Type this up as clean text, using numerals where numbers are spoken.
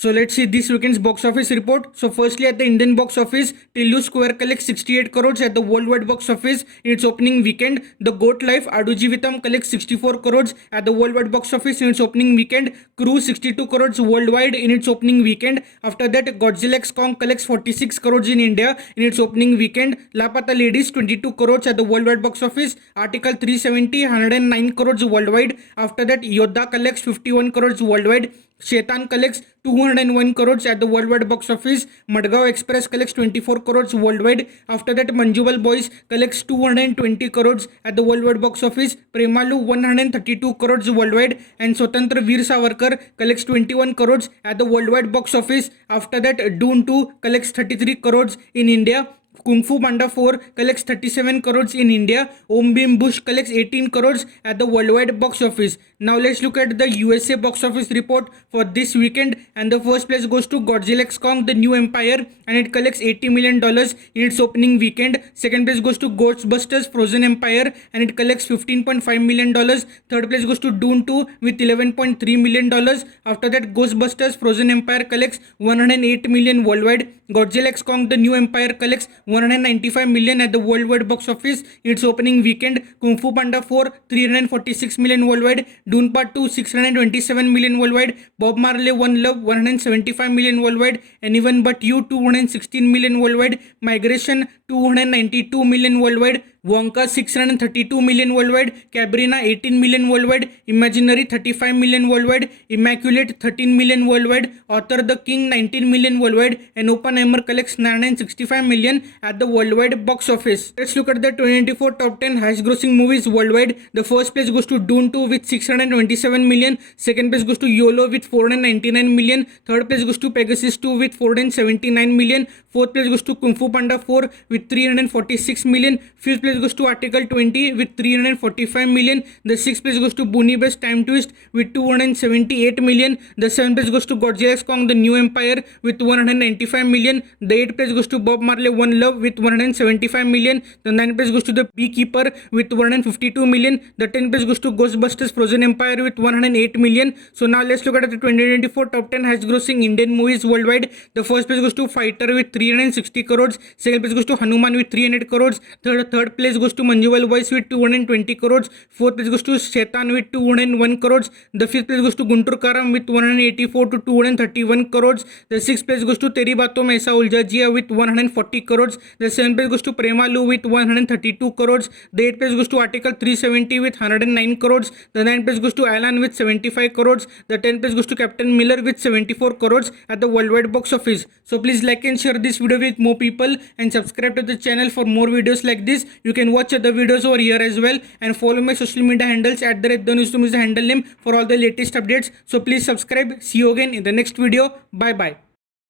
So let's see this weekend's box office report. So firstly, at the Indian box office, Tillu Square collects 68 crores at the worldwide box office in its opening weekend. The Goat Life Adu Jeevitam collects 64 crores at the worldwide box office in its opening weekend. Crew 62 crores worldwide in its opening weekend. After that, Godzilla x Kong collects 46 crores in India in its opening weekend. Lapata Ladies 22 crores at the worldwide box office. Article 370 109 crores worldwide. After that, Yodha collects 51 crores worldwide. Shaitan collects 201 crores at the worldwide box office. Madgaon Express collects 24 crores worldwide. After that, Manjuval Boys collects 220 crores at the worldwide box office. Premalu 132 crores worldwide. And Swatantra Veer Savarkar collects 21 crores at the worldwide box office. After that, Dune 2 collects 33 crores in India. Kung Fu Panda 4 collects 37 crores in India. Om Bim Bush collects 18 crores at the worldwide box office. Now let's look at the USA box office report for this weekend. And the first place goes to Godzilla x Kong The New Empire, and it collects $80 million in its opening weekend. Second place goes to Ghostbusters Frozen Empire, and it collects $15.5 million. Third place goes to Dune 2 with $11.3 million. After that, Ghostbusters Frozen Empire collects $108 million worldwide. Godzilla x Kong The New Empire collects $195 million at the worldwide box office in its opening weekend. Kung Fu Panda 4 $346 million worldwide. Dune Part 2 $627 million worldwide. Bob Marley One Love $175 million worldwide. Anyone But You $216 million worldwide. Migration $292 million worldwide. Wonka $632 million worldwide. Cabrina $18 million worldwide. Imaginary $35 million worldwide. Immaculate $13 million worldwide. Author The King $19 million worldwide. And Oppenheimer collects $965 million at the worldwide box office. Let's look at the 2024 top 10 highest grossing movies worldwide. The first place goes to Dune 2 with $627 million. Second place goes to YOLO with $499 million. Third place goes to Pegasus 2 with $479 million. Fourth place goes to Kung Fu Panda 4 with $346 million. Fifth place goes to Article 20 with $345 million. The sixth place goes to Boonie Best Time Twist with $278 million. The seventh place goes to Godzilla x Kong The New Empire with $195 million. The eighth place goes to Bob Marley One Love with $175 million. The ninth place goes to The Beekeeper with $152 million. The 10th place goes to Ghostbusters Frozen Empire with $108 million. So now let's look at the 2024 top 10 highest grossing Indian movies worldwide. The first place goes to Fighter with 360 crores. Second place goes to Hanuman with 300 crores. Third place goes to Manjuval Boys with 220 crores. Fourth place goes to Shaitan with 201 crores. The fifth place goes to Guntur Karam with 184 to 231 crores. The sixth place goes to Teri Baaton Mein Aisa Ulja Jiya with 140 crores. The seventh place goes to Premalu with 132 crores. The eighth place goes to Article 370 with 109 crores. The ninth place goes to Alan with 75 crores. The 10th place goes to Captain Miller with 74 crores at the worldwide box office. So please like and share this video with more people and subscribe to the channel for more videos like this. You can watch other videos over here as well, and follow my social media handles at @DaNewsToM is the handle name for all the latest updates. So please subscribe. See you again in the next video. Bye bye.